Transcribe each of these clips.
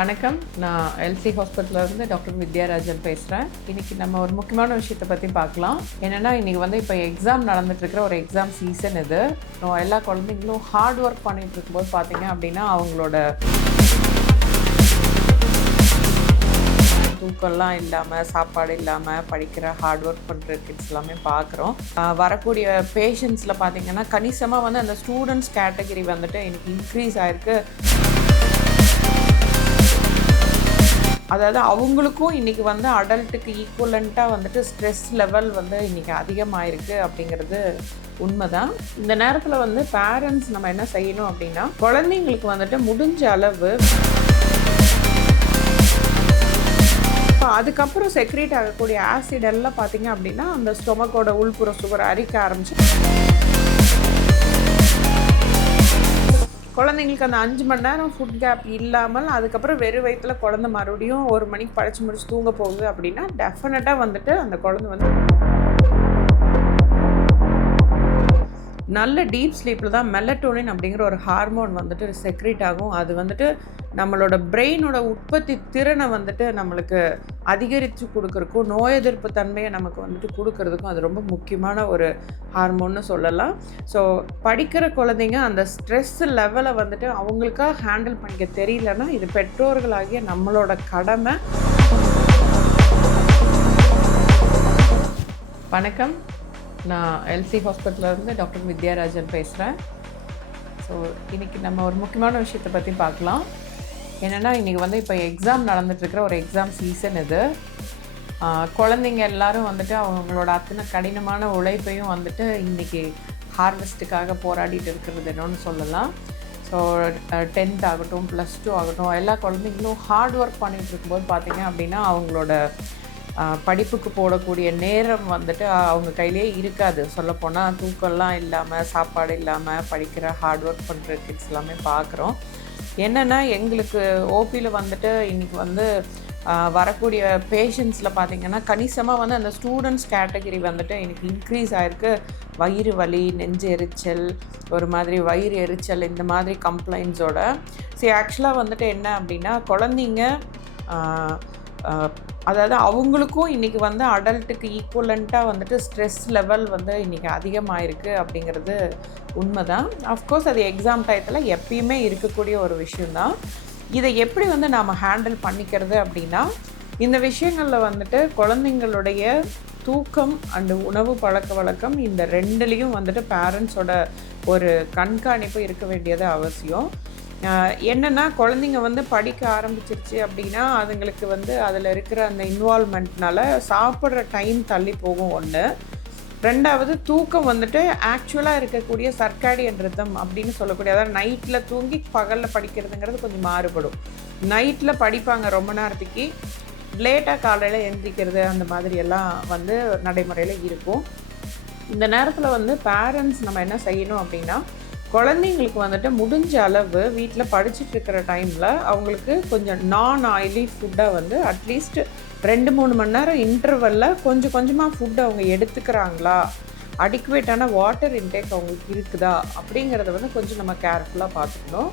வணக்கம். நான் LC ஹாஸ்பிட்டல்லேருந்து doctor வித்யாராஜன் பேசுகிறேன். இன்றைக்கி நம்ம ஒரு முக்கியமான விஷயத்தை பற்றி பார்க்கலாம். என்னென்னா, இன்றைக்கி இப்போ எக்ஸாம் நடந்துகிட்ருக்கிற ஒரு எக்ஸாம் சீசன் இது. எல்லா குழந்தைங்களும் ஹார்ட் ஒர்க் பண்ணிகிட்டு இருக்கும்போது பார்த்தீங்க அப்படின்னா, அவங்களோட தூக்கம்லாம் இல்லாமல், சாப்பாடு இல்லாமல் படிக்கிற ஹார்ட் ஒர்க் பண்ணுற கிட்ஸ் எல்லாமே பார்க்குறோம். வரக்கூடிய பேஷண்ட்ஸில் பார்த்திங்கன்னா, கணிசமாக அந்த ஸ்டூடெண்ட்ஸ் கேட்டகரி எனக்கு இன்க்ரீஸ் ஆகிருக்கு. அதாவது அவங்களுக்கும் இன்றைக்கி அடல்ட்டுக்கு ஈக்குவலண்ட்டாக ஸ்ட்ரெஸ் லெவல் இன்றைக்கி அதிகமாகிருக்கு அப்படிங்கிறது உண்மைதான். இந்த நேரத்தில் பேரண்ட்ஸ் நம்ம என்ன செய்யணும் அப்படின்னா, குழந்தைங்களுக்கு முடிஞ்ச அளவு அதுக்கப்புறம் செக்ரேட் ஆகக்கூடிய ஆசிட் எல்லாம் பார்த்திங்க அப்படின்னா அந்த ஸ்டொமக்கோட உள்புற சுவர் அரிக்க ஆரம்பிச்சு குழந்தைங்களுக்கு அந்த 5 மணி நேரம் ஃபுட் கேப் இல்லாமல் அதுக்கப்புறம் வெறும் வயிற்றில் குழந்தை மறுபடியும் 1 மணிக்கு படித்து முடிச்சு தூங்க போகுது அப்படின்னா டெஃபினட்டாக அந்த குழந்தை நல்ல டீப் ஸ்லீப்பில் தான் மெலட்டோனின் அப்படிங்கிற ஒரு ஹார்மோன் செக்ரேட் ஆகும். அது நம்மளோட பிரெயினோட உற்பத்தி திறனை நம்மளுக்கு அதிகரித்து கொடுக்குறக்கும், நோய் எதிர்ப்பு தன்மையை நமக்கு கொடுக்கறதுக்கும் அது ரொம்ப முக்கியமான ஒரு ஹார்மோன்னு சொல்லலாம். ஸோ படிக்கிற குழந்தைங்க அந்த ஸ்ட்ரெஸ் லெவலை அவங்களுக்காக ஹேண்டில் பண்ணிக்க தெரியலன்னா இது பெற்றோர்களாகிய நம்மளோட கடமை. வணக்கம். நான் எல்சி ஹாஸ்பிட்டல்லேருந்து டாக்டர் வித்யாராஜன் பேசுகிறேன். ஸோ இன்றைக்கி நம்ம ஒரு முக்கியமான விஷயத்தை பற்றி பார்க்கலாம். என்னென்னா, இன்றைக்கி இப்போ எக்ஸாம் நடந்துகிட்ருக்கிற ஒரு எக்ஸாம் சீசன் இது. குழந்தைங்க எல்லோரும் அவங்களோட அத்தனை கடினமான உழைப்பையும் இன்றைக்கி ஹார்வெஸ்ட்டுக்காக போராடிட்டு இருக்கிறது என்னன்னு சொல்லலாம். ஸோ 10th ஆகட்டும், +2 ஆகட்டும், எல்லா குழந்தைங்களும் ஹார்ட் ஒர்க் பண்ணிகிட்டு இருக்கும்போது பார்த்திங்க அப்படின்னா அவங்களோட படிப்புக்கு போடக்கூடிய நேரம் அவங்க கையிலே இருக்காது. சொல்லப்போனால் தூக்கம்லாம் இல்லாமல், சாப்பாடு இல்லாமல் படிக்கிற ஹார்ட் ஒர்க் பண்ணுற கிட்ஸ் எல்லாமே பார்க்குறோம். என்னென்னா, எங்களுக்கு ஓபியில் இன்றைக்கி வரக்கூடிய பேஷண்ட்ஸில் பார்த்திங்கன்னா, கணிசமாக அந்த ஸ்டூடெண்ட்ஸ் கேட்டகரி எனக்கு இன்க்ரீஸ் ஆகிருக்கு. வயிறு வலி, நெஞ்சு எரிச்சல், ஒரு மாதிரி வயிறு எரிச்சல், இந்த மாதிரி கம்ப்ளைண்ட்ஸோட. சரி, ஆக்சுவலாக என்ன அப்படின்னா, குழந்தைங்க அதாவது அவங்களுக்கும் இன்றைக்கி அடல்ட்டுக்கு ஈக்குவலண்ட்டாக ஸ்ட்ரெஸ் லெவல் இன்றைக்கி அதிகமாகிருக்கு அப்படிங்கிறது உண்மை தான். அஃப்கோர்ஸ் அது எக்ஸாம் டயத்தில் எப்பயுமே இருக்கக்கூடிய ஒரு விஷயந்தான். இதை எப்படி நாம் ஹேண்டில் பண்ணிக்கிறது அப்படின்னா, இந்த விஷயங்களில் குழந்தைங்களுடைய தூக்கம் அண்டு உணவு பழக்க வழக்கம் இந்த ரெண்டுலேயும் பேரண்ட்ஸோட ஒரு கண்காணிப்பு இருக்க வேண்டியது அவசியம். என்னென்னா, குழந்தைங்க படிக்க ஆரம்பிச்சிருச்சு அப்படின்னா அதுங்களுக்கு அதில் இருக்கிற அந்த இன்வால்மெண்ட்னால சாப்பிட்ற டைம் தள்ளி போகும். ஒன்று. ரெண்டாவது, தூக்கம் ஆக்சுவலாக இருக்கக்கூடிய சர்க்காடியன் ரிதம் அப்படின்னு சொல்லக்கூடிய, அதாவது நைட்டில் தூங்கி பகலில் படிக்கிறதுங்கிறது கொஞ்சம் மாறுபடும். நைட்டில் படிப்பாங்க ரொம்ப நேரத்துக்கு, லேட்டாக காலையில் எழுந்திரிக்கிறது, அந்த மாதிரியெல்லாம் நடைமுறையில் இருக்கும். இந்த நேரத்தில் பேரண்ட்ஸ் நம்ம என்ன செய்யணும் அப்படின்னா, குழந்தைங்களுக்கு முடிஞ்ச அளவு வீட்டில் படிச்சுட்டு இருக்கிற டைமில் அவங்களுக்கு கொஞ்சம் நான் ஆயிலி ஃபுட்டாக அட்லீஸ்ட் 2-3 மணி நேரம் இன்டர்வலில் கொஞ்சம் கொஞ்சமாக ஃபுட்டு அவங்க எடுத்துக்கிறாங்களா, அடிக்குவேட்டான வாட்டர் இன்டேக் அவங்களுக்கு இருக்குதா அப்படிங்கிறத கொஞ்சம் நம்ம கேர்ஃபுல்லாக பார்த்துக்கணும்.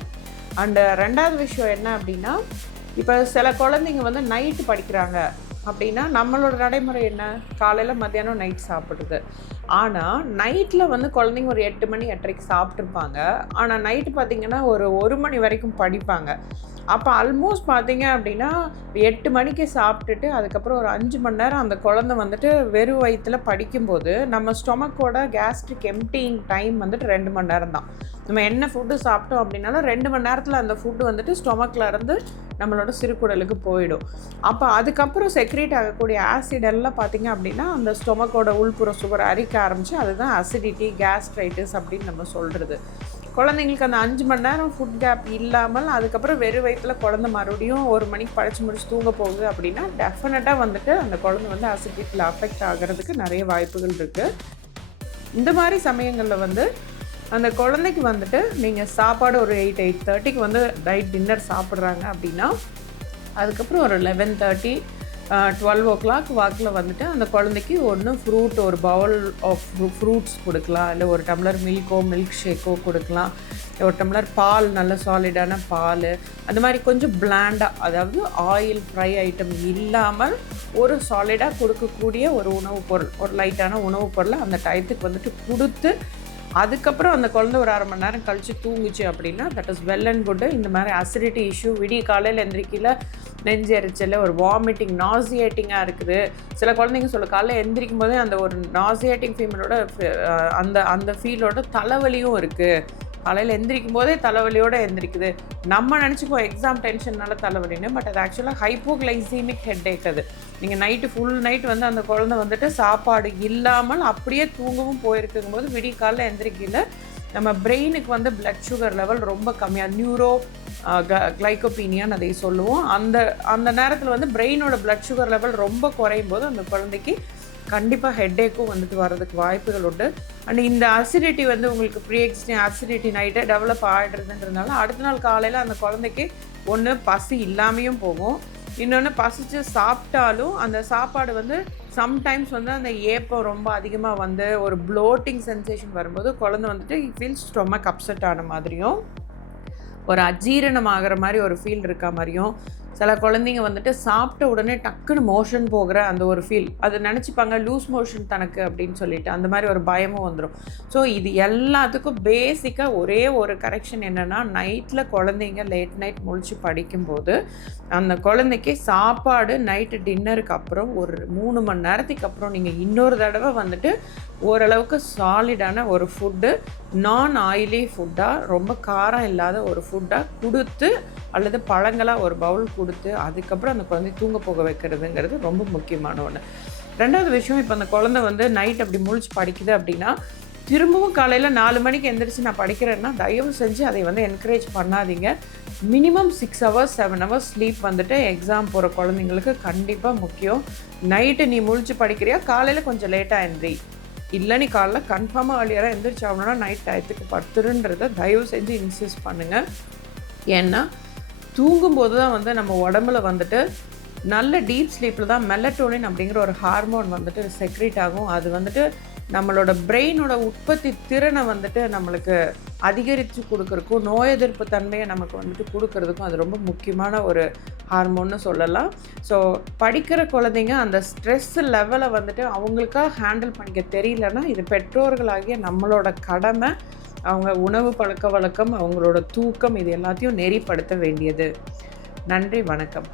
அண்டு ரெண்டாவது விஷயம் என்ன அப்படின்னா, இப்போ சில குழந்தைங்க நைட்டு படிக்கிறாங்க அப்படின்னா நம்மளோட நடைமுறை என்ன, காலையில் மத்தியானம் நைட் சாப்பிட்றது. ஆனால் நைட்டில் குழந்தைங்க ஒரு 8 மணி 8:30க்கு சாப்பிட்ருப்பாங்க. ஆனால் நைட்டு பார்த்திங்கன்னா ஒரு 1 மணி வரைக்கும் படிப்பாங்க. அப்போ ஆல்மோஸ்ட் பார்த்திங்க அப்படின்னா 8 மணிக்கு சாப்பிட்டுட்டு அதுக்கப்புறம் ஒரு 5 மணி நேரம் அந்த குழந்தை வெறும் வயிற்றில் படிக்கும்போது நம்ம ஸ்டொமக்கோட கேஸ்ட்ரிக் எம்டிங் டைம் 2 மணி நேரம் தான். நம்ம என்ன ஃபுட்டு சாப்பிட்டோம் அப்படின்னாலும் 2 மணி நேரத்தில் அந்த ஃபுட்டு ஸ்டொமக்கில் இருந்து நம்மளோட சிறுகுடலுக்கு போயிடும். அப்போ அதுக்கப்புறம் செக்ரேட் ஆகக்கூடிய ஆசிட் எல்லாம் பார்த்திங்க அப்படின்னா அந்த ஸ்டொமக்கோட உள்புற சுவர் அரிக்க ஆரம்பித்து அதுதான் அசிடிட்டி, கேஸ்ட்ரைட்டிஸ் அப்படின்னு நம்ம சொல்கிறது. குழந்தைங்களுக்கு அந்த 5 மணி நேரம் ஃபுட் கேப் இல்லாமல் அதுக்கப்புறம் வெறும் வயிற்றில் குழந்தை மறுபடியும் 1 மணிக்கு படித்து முடிச்சு தூங்க போகுது அப்படின்னா டெஃபினட்டாக அந்த குழந்தை அசிடிட்டியில் அஃபெக்ட் ஆகிறதுக்கு நிறைய வாய்ப்புகள் இருக்குது. இந்த மாதிரி சமயங்களில் அந்த குழந்தைக்கு நீங்கள் சாப்பாடு ஒரு 8-8:30க்கு நைட் டின்னர் சாப்பிட்றாங்க அப்படின்னா அதுக்கப்புறம் ஒரு 11:30 12 வாக்கில் வந்துட்டு அந்த குழந்தைக்கு ஒன்று ஃப்ரூட், ஒரு பவுல் ஆஃப் ஃப்ரூட்ஸ் கொடுக்கலாம், இல்லை ஒரு டம்ளர் மில்க் ஷேக்கோ கொடுக்கலாம், ஒரு டம்ளர் பால், நல்ல சாலிடான பால், அந்த மாதிரி கொஞ்சம் பிளாண்டாக, அதாவது ஆயில் ஃப்ரை ஐட்டம் இல்லாமல் ஒரு சாலிடாக கொடுக்கக்கூடிய ஒரு உணவுப் பொருள், ஒரு லைட்டான உணவுப் பொருளை அந்த டயத்துக்கு வந்துட்டு கொடுத்து அதுக்கப்புறம் அந்த குழந்தை ஒரு 1/2 மணி நேரம் கழித்து தூங்குச்சு அப்படின்னா that is well and good. இந்த மாதிரி அசிடிட்டி இஷ்யூ, விடிய காலையில் எந்திரிக்கல நெஞ்சு எரிச்சல், ஒரு வாமிட்டிங், நாசியேட்டிங்காக இருக்குது. சில குழந்தைங்க சொல்ல காலையில் எந்திரிக்கும் போதே அந்த ஒரு நாசியேட்டிங் ஃபீமனோட அந்த ஃபீலோட தலைவலியும் இருக்குது. காலையில் எந்திரிக்கும் போதே தலைவலியோடு எந்திரிக்குது. நம்ம நினச்சிக்குவோம் எக்ஸாம் டென்ஷன்னால தலைவலின்னு, பட் அது ஆக்சுவலாக ஹைப்போகிளைசீமிக் ஹெட்டேக். அது நீங்கள் நைட்டு ஃபுல் நைட் வந்து அந்த குழந்தை வந்துட்டு சாப்பாடு இல்லாமல் அப்படியே தூங்கவும் போயிருக்கும் போது விடிய காலையில் எந்திரிக்கல நம்ம பிரெயினுக்கு வந்து பிளட் சுகர் லெவல் ரொம்ப கம்மியாக, நியூரோ கிளைகோபீனியான்னு அதை சொல்லுவோம். அந்த நேரத்தில் வந்து பிரெயினோட பிளட் சுகர் லெவல் ரொம்ப குறையும் போது அந்த குழந்தைக்கு கண்டிப்பாக ஹெட்டேக்கும் வந்துட்டு வர்றதுக்கு வாய்ப்புகள் உண்டு. அண்ட் இந்த அசிடிட்டி வந்து உங்களுக்கு ப்ரீஎக்ஸிஸ்டிங் அசிடிட்டி நைட்டே டெவலப் ஆகிடுறதுன்றதுனால அடுத்த நாள் காலையில் அந்த குழந்தைக்கு ஒன்று பசி இல்லாமையும் போகும், இன்னொன்று பசிச்சு சாப்பிட்டாலும் அந்த சாப்பாடு வந்து சம்டைம்ஸ் வந்து அந்த ஏப்பம் ரொம்ப அதிகமாக வந்து ஒரு ப்ளோட்டிங் சென்சேஷன் வரும்போது குழந்தை வந்துட்டு ஃபீல் ஸ்டொமக் அப்செட் ஆன மாதிரியும், ஒரு அஜீரணம் ஆகிற மாதிரி ஒரு ஃபீல் இருக்க மாதிரியும், சில குழந்தைங்க வந்துட்டு சாப்பிட்ட உடனே டக்குன்னு மோஷன் போகிற அந்த ஒரு ஃபீல், அது நினச்சிப்பாங்க லூஸ் மோஷன் தனக்கு அப்படின்னு சொல்லிட்டு அந்த மாதிரி ஒரு பயமும் வந்துடும். ஸோ இது எல்லாத்துக்கும் பேசிக்காக ஒரே ஒரு கரெக்ஷன் என்னென்னா, நைட்டில் குழந்தைங்க லேட் நைட் முழிச்சு படிக்கும்போது அந்த குழந்தைக்கு சாப்பாடு நைட்டு டின்னருக்கு அப்புறம் ஒரு 3 மணி நேரத்துக்கு அப்புறம் நீங்கள் இன்னொரு தடவை வந்துட்டு ஓரளவுக்கு சாலிடான ஒரு ஃபுட்டு, நான் ஆயிலி ஃபுட்டாக, ரொம்ப காரம் இல்லாத ஒரு ஃபுட்டாக கொடுத்து அல்லது பழங்களாக ஒரு பவுல் கொடுத்து அதுக்கப்புறம் அந்த குழந்தை தூங்க போக வைக்கிறதுங்கிறது ரொம்ப முக்கியமான ஒன்று. 2வது விஷயம், இப்போ அந்த குழந்தை வந்து நைட் அப்படி முழிச்சு படிக்குது அப்படின்னா திரும்பவும் காலையில் 4 மணிக்கு எந்திரிச்சு நான் படிக்கிறேன்னா தயவு செஞ்சு அதை வந்து என்கரேஜ் பண்ணாதீங்க. மினிமம் 6 hours 7 hours ஸ்லீப் வந்துட்டு எக்ஸாம் போகிற குழந்தைங்களுக்கு கண்டிப்பாக முக்கியம். நைட்டு நீ முழிச்சு படிக்கிறியா, காலையில் கொஞ்சம் லேட்டாக எந்திரி, இல்லை நீ காலைல கன்ஃபார்மாக அழியாராக எந்திரிச்சு ஆகணும்னா நைட் டயத்துக்கு படுத்துருன்றதை தயவு செஞ்சு இன்சிஸ்ட் பண்ணுங்கள். ஏன்னா தூங்கும்போது தான் வந்து நம்ம உடம்புல வந்துட்டு நல்ல டீப் ஸ்லீப்பில் தான் மெலட்டோனின் அப்படிங்கிற ஒரு ஹார்மோன் வந்துட்டு செக்ரேட் ஆகும். அது வந்துட்டு நம்மளோட பிரெயினோட உற்பத்தி திறனை வந்துட்டு நம்மளுக்கு அதிகரித்து கொடுக்குறக்கும், நோய் எதிர்ப்பு தன்மையை நமக்கு வந்துட்டு கொடுக்கறதுக்கும் அது ரொம்ப முக்கியமான ஒரு ஹார்மோன்னு சொல்லலாம். ஸோ படிக்கிற குழந்தைங்க அந்த ஸ்ட்ரெஸ் லெவலை வந்துட்டு அவங்களுக்காக ஹேண்டில் பண்ணிக்க தெரியலன்னா இது பெற்றோர்களாகிய நம்மளோட கடமை. அவங்க உணவு பழக்க வழக்கம், அவங்களோட தூக்கம், இது எல்லாத்தையும் நெறிப்படுத்த வேண்டியது. நன்றி, வணக்கம்.